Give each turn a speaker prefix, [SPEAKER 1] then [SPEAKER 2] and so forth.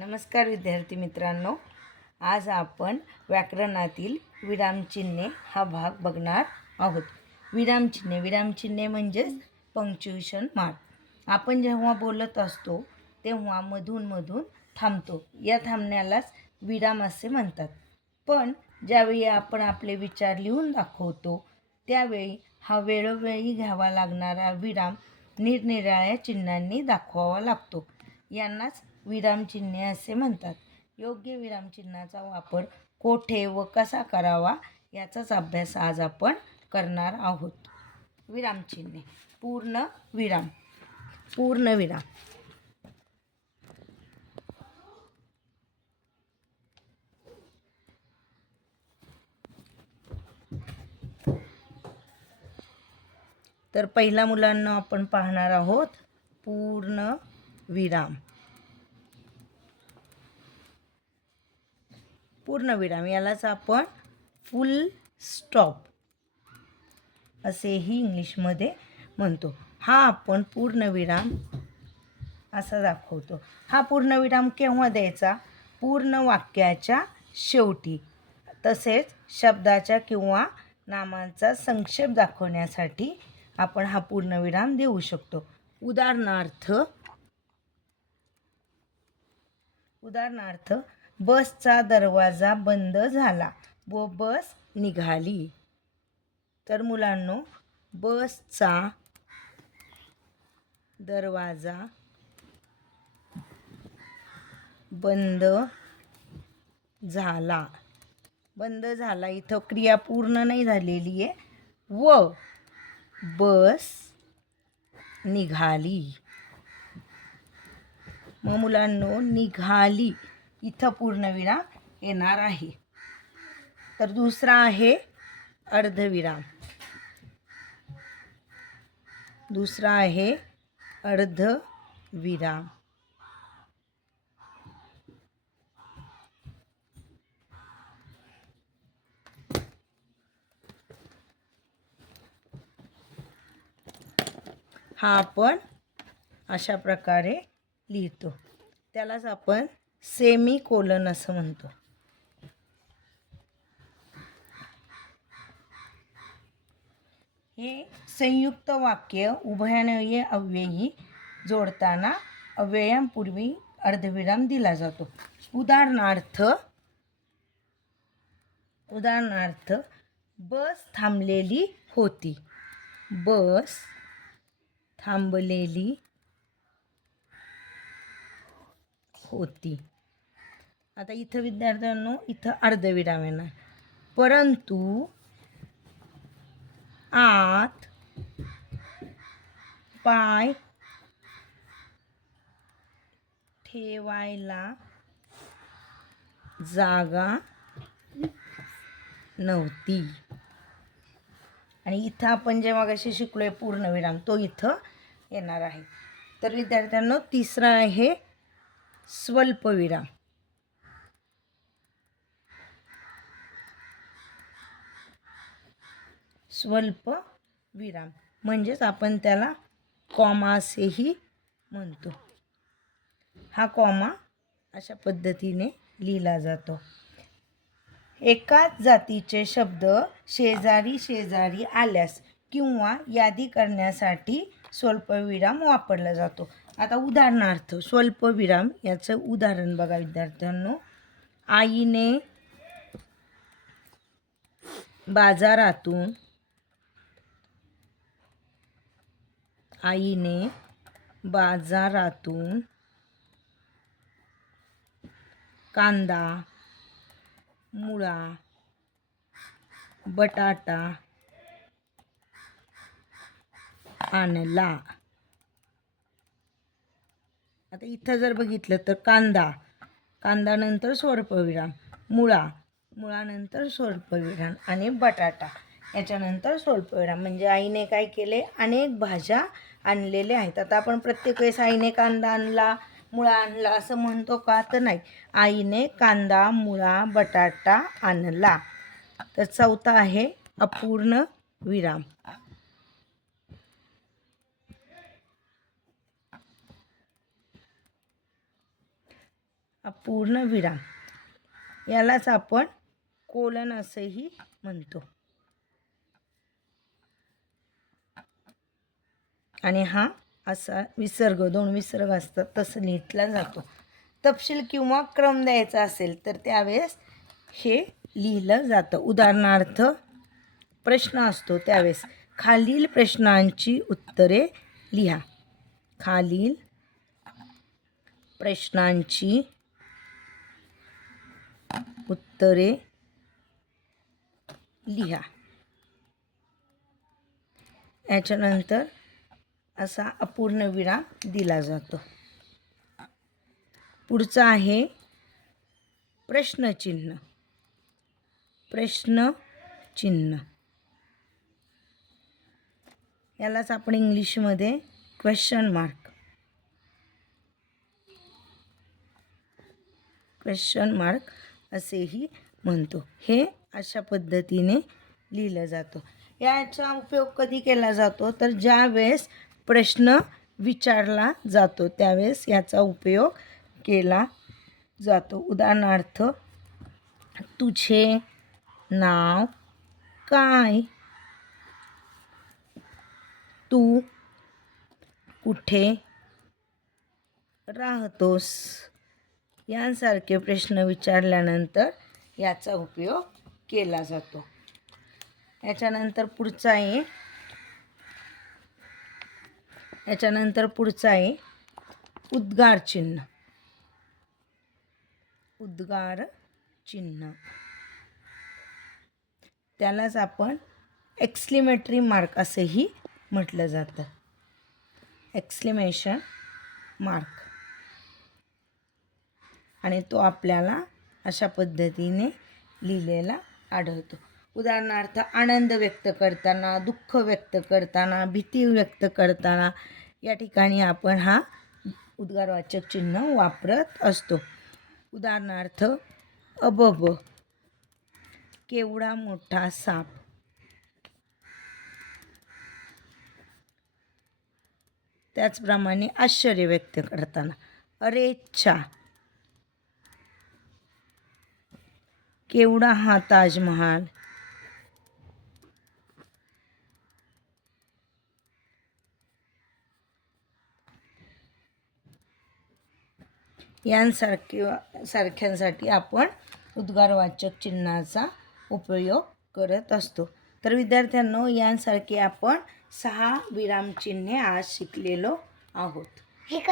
[SPEAKER 1] नमस्कार विद्यार्थी मित्रांनो. आज आपण व्याकरणातील विरामचिन्हे हा भाग बघणार आहोत. विरामचिन्हे विरामचिन्हे म्हणजेच पंक्च्युएशन मार्क आपण जेव्हा बोलत असतो तेव्हा मधून मधून थांबतो. या थांबण्यालाच विराम असे म्हणतात. पण ज्यावेळी आपण आपले विचार लिहून दाखवतो त्यावेळी हा वेळोवेळी घ्यावा लागणारा विराम निरनिराळ्या चिन्हांनी दाखवावा लागतो. यांनाच विरामचिन्हे असे म्हणतात. योग्य विरामचिन्हाचा वापर कोठे व कसा करावा याचाच अभ्यास आज आपण करणार आहोत. विरामचिन्हे. पूर्ण विराम. पूर्ण विराम. तर पहिल्या मुलांना आपण पाहणार आहोत. पूर्ण विराम. पूर्णविराम यालाच आपण फुल स्टॉप असेही इंग्लिशमध्ये म्हणतो. हा आपण पूर्णविराम असा दाखवतो. हा पूर्णविराम केव्हा द्यायचा? पूर्ण वाक्याच्या शेवटी. तसेच शब्दाच्या किंवा नामांचा संक्षेप दाखवण्यासाठी आपण हा पूर्णविराम देऊ शकतो. उदाहरणार्थ उदाहरणार्थ बसचा दरवाजा बंद झाला. व बस निघाली. तर मुलांनो बसचा दरवाजा बंद झाला. बंद झाला. इथं क्रिया पूर्ण नाही झालेली आहे. व बस निघाली. मग मुलांनो निघाली. इथं पूर्णविराम येणार आहे. तर दुसरा आहे अर्धविराम दुसरा आहे अर्धविराम हा आपण अशा प्रकारे लिहितो. त्यालाच आपण सेमी कोलन असं म्हणतो. हे संयुक्त वाक्य उभयान्वयी अव्ययी जोडताना अव्ययांपूर्वी अर्धविराम दिला जातो. उदाहरणार्थ उदाहरणार्थ बस थांबलेली होती. बस थांबलेली होती. आता इथं विद्यार्थ्यांनो इथं अर्धविराम येणार परंतु आत पाय ठेवायला जागा नव्हती. आणि इथं आपण जे शिकलो आहे पूर्णविराम तो इथं येणार आहे. तर विद्यार्थ्यांनो तिसरा आहे स्वल्पविराम. स्वल्प विराम म्हणजेच आपण त्याला कॉमा असेही म्हणतो. हा कॉमा अशा पद्धतीने लिहिला जातो. एकाच जातीचे शब्द शेजारी शेजारी आल्यास किंवा यादी करण्यासाठी स्वल्पविराम वापरला जातो. आता उदाहरणार्थ स्वल्पविराम याचं उदाहरण बघा विद्यार्थ्यांनो. आईने बाजारातून आईने बाजारातून कांदा मुळा बटाटा आणला. आता इथं जर बघितलं तर कांदा कांदानंतर स्वल्पविराम मुळा मुळानंतर स्वल्पविराम आणि बटाटा याच्यानंतर स्वल्पविराम म्हणजे आईने काय केले? अनेक भाज्या आणलेल्या आहेत. आता आपण प्रत्येक वेळेस आईने कांदा आणला मुळा आणला असं म्हणतो का? तर नाही. आईने कांदा मुळा बटाटा आणला. तर चौथा आहे अपूर्ण विराम. अपूर्ण विराम यालाच आपण कोलन असंही म्हणतो. आणि हा असा विसर्ग दोन विसर्ग असतात तसं लिहितला जातो. तपशील किंवा क्रम द्यायचा असेल तर त्यावेळेस हे लिहिलं जातं. उदाहरणार्थ प्रश्न असतो त्यावेळेस खालील प्रश्नांची उत्तरे लिहा. खालील प्रश्नांची उत्तरे लिहा. याच्यानंतर असा अपूर्ण विराम दिला जातो. पुढचा आहे प्रश्नचिन्ह. प्रश्नचिन्ह. यालाच आपण इंग्लिशमध्ये क्वेश्चन मार्क क्वेश्चन मार्क असेही म्हणतो. हे अशा पद्धतीने लिहिलं जातं. याचा उपयोग कधी केला जातो? तर ज्या वेळेस प्रश्न विचारला जातो त्यावेळेस याचा उपयोग केला जातो. उदाहरणार्थ तुझे नाव काय? तू कुठे राहतोस? यांसारखे प्रश्न विचारल्यानंतर याचा उपयोग केला जातो. याच्यानंतर पुढचा आहे. याच्यानंतर पुढचा आहे. उद्गार चिन्ह. उद्गार चिन्ह. त्यालाच आपण एक्सलिमेटरी मार्क असंही म्हटलं जातं. एक्सलिमेशन मार्क आणि तो आपल्याला अशा पद्धतीने लिहिलेला आढळतो. उदाहरणार्थ आनंद व्यक्त करताना दुःख व्यक्त करताना भीती व्यक्त करताना या ठिकाणी आपण हा उद्गारवाचक चिन्ह वापरत असतो. उदाहरणार्थ अबब केवढा मोठा साप. त्याचप्रमाणे आश्चर्य व्यक्त करताना अरेच्छा केवढा हा ताजमहाल? यांसारखे सारख्यांसाठी आपण उद्गारवाचक चिन्हाचा उपयोग करत असतो. तर विद्यार्थ्यांनो यांसारखे आपण सहा विरामचिन्हे आज शिकलेलो आहोत.